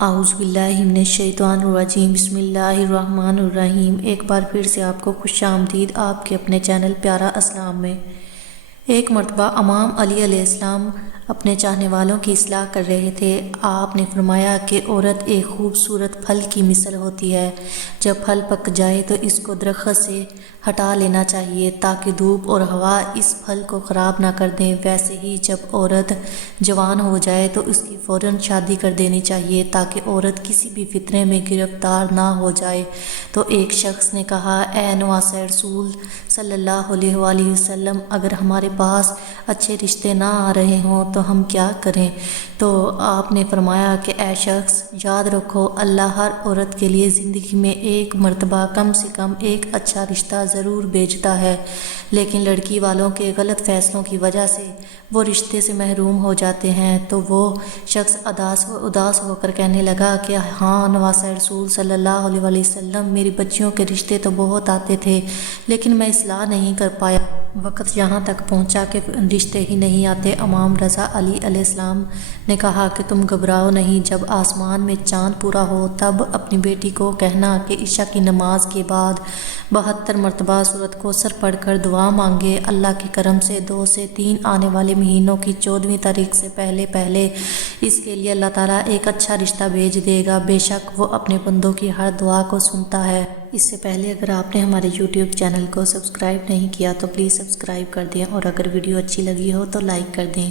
اعوذ باللہ من الشیطان الرجیم، بسم اللہ الرحمن الرحیم۔ ایک بار پھر سے آپ کو خوش آمدید آپ کے اپنے چینل پیارا اسلام میں۔ ایک مرتبہ امام علی علیہ السلام اپنے چاہنے والوں کی اصلاح کر رہے تھے۔ آپ نے فرمایا کہ عورت ایک خوبصورت پھل کی مثل ہوتی ہے۔ جب پھل پک جائے تو اس کو درخت سے ہٹا لینا چاہیے تاکہ دھوپ اور ہوا اس پھل کو خراب نہ کر دیں۔ ویسے ہی جب عورت جوان ہو جائے تو اس کی فوراً شادی کر دینی چاہیے تاکہ عورت کسی بھی فتنے میں گرفتار نہ ہو جائے۔ تو ایک شخص نے کہا، اے نواسہ رسول صلی اللہ علیہ وآلہ وسلم، اگر ہمارے پاس اچھے رشتے نہ آ رہے ہوں تو ہم کیا کریں؟ تو آپ نے فرمایا کہ اے شخص، یاد رکھو اللہ ہر عورت کے لیے زندگی میں ایک مرتبہ کم سے کم ایک اچھا رشتہ ضرور بھیجتا ہے، لیکن لڑکی والوں کے غلط فیصلوں کی وجہ سے وہ رشتے سے محروم ہو جاتے ہیں۔ تو وہ شخص اداس ہو کر کہنے لگا کہ ہاں نواسہ رسول صلی اللہ علیہ وآلہ وسلم، میری بچیوں کے رشتے تو بہت آتے تھے لیکن میں اصلاح نہیں کر پایا۔ وقت یہاں تک پہنچا کہ رشتے ہی نہیں آتے۔ امام رضا علی علیہ السلام نے کہا کہ تم گھبراؤ نہیں، جب آسمان میں چاند پورا ہو تب اپنی بیٹی کو کہنا کہ عشاء کی نماز کے بعد 72 مرتبہ سورۃ کوثر پڑھ کر دعا مانگے۔ اللہ کے کرم سے 2 سے 3 آنے والے مہینوں کی 14ویں تاریخ سے پہلے اس کے لیے اللہ تعالیٰ ایک اچھا رشتہ بھیج دے گا۔ بے شک وہ اپنے بندوں کی ہر دعا کو سنتا ہے۔ اس سے پہلے اگر آپ نے ہمارے یوٹیوب چینل کو سبسکرائب نہیں کیا تو پلیز سبسکرائب کر دیں، اور اگر ویڈیو اچھی لگی ہو تو لائک کر دیں۔